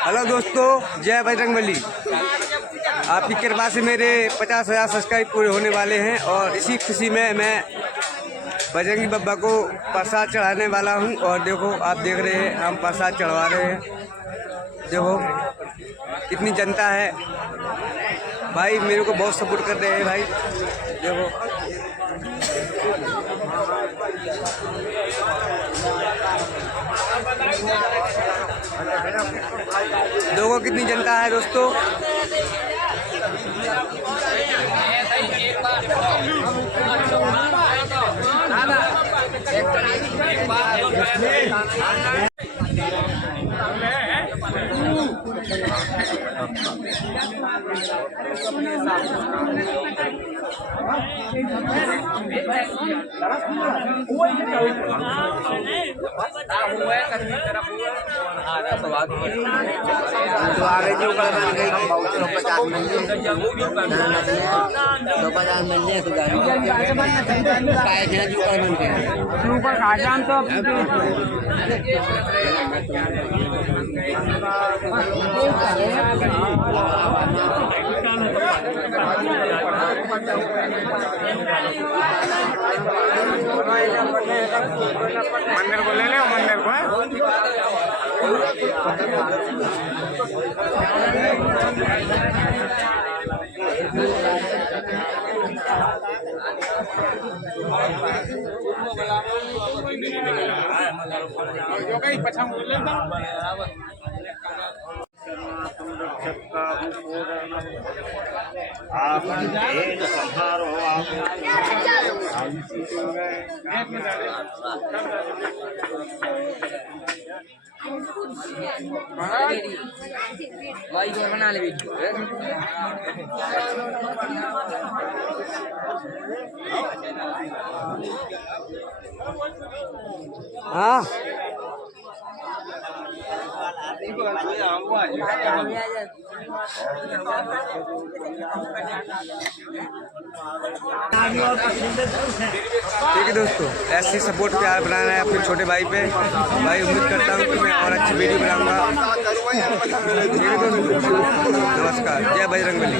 Hello दोस्तों, जय बजरंगबली। आपकी कृपा से मेरे 50,000 सब्सक्राइब पूरे होने वाले हैं और इसी खुशी में मैं बजरंगी बब्बा को प्रसाद चढ़ाने वाला हूं। और देखो, आप देख रहे हैं हम प्रसाद चढ़वा रहे हैं। देखो कितनी जनता है भाई, मेरे को बहुत सपोर्ट कर रहे हैं भाई। देखो कितनी जनता है दोस्तों। मंदिर को ले ले, मंदिर को जो कहीं पछाऊ ले लो। आप संहारो आप भाई बना ले वीडियो। हाँ ठीक है दोस्तों, ऐसे सपोर्ट प्यार बनाना है अपने छोटे भाई पे। भाई उम्मीद करता हूँ कि मैं और अच्छी वीडियो बनाऊंगा। ठीक है दोस्तों, नमस्कार, जय बजरंगबली।